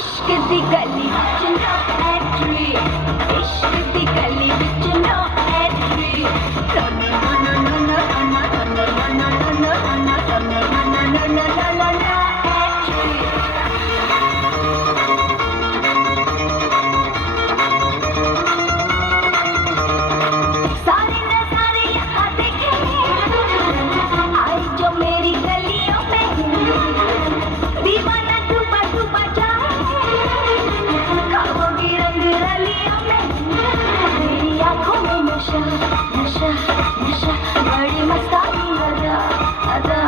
इश्क दी गली विच नो एंट्री, इश्क दी गली विच no entry. No no no no no no no no no no no no no no entry. सारे नजारे यहाँ देखे आए जो मेरी गलियों में, दीवाना डूबा डूबा जाए खाओगी रंग रलियों में। मेरी आंखों में नशा नशा नशा, बड़ी मस्तानी अदा अदा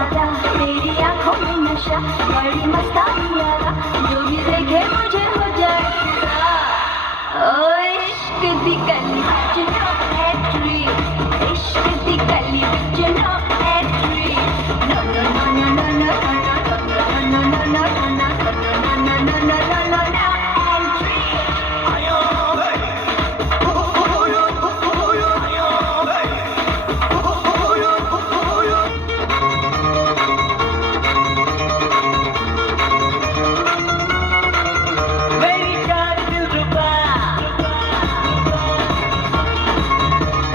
अदा। मेरी आंखों में नशा बड़ी मस्तानी अदा, जो भी देखे मुझे हो जाए फिदा। ओ इश्क दी गली विच नो एंट्री, इश्क दी गली विच no entry. No no no no no no no no no no no no no no no entry. मेरी जान दिलरुबा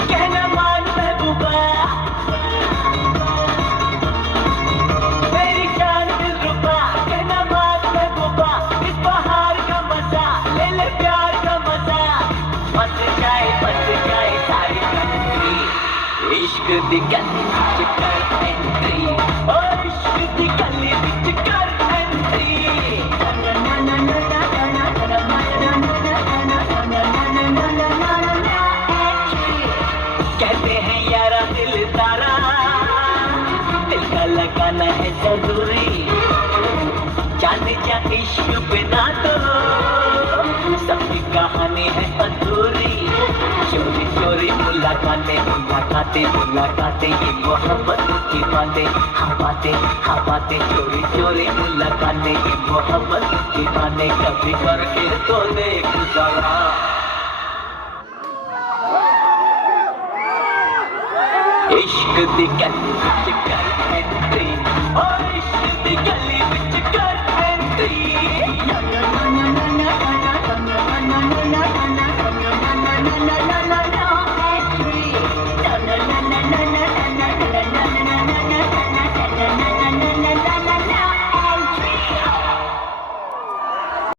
कहना मान महबूबा, मेरी जान दिलरुबा कहना मान महबूबा। इस बहार का मजा ले ले प्यार का मजा, बस जाए सारी कंट्री। इश्क दी गली विच कर एंट्री, ओ इश्क दी गली विच कर एंट्री। कहते हैं यारा दिल तारा, दिल का लगाना है जरूरी। जान जा इश्क बिना तो सबकी कहानी है अधूरी। चोरी चोरी मुलाकातें मुलाकातें मुलाकातें, ये मोहब्बत की बातें, हाँ बातें। चोरी चोरी मुलाकातें, ये मोहब्बत की बातें। कभी करके तो देख जरा। इश्क दी गली विच कर एंट्री, ओ इश्क दी गली विच कर entry. No no no no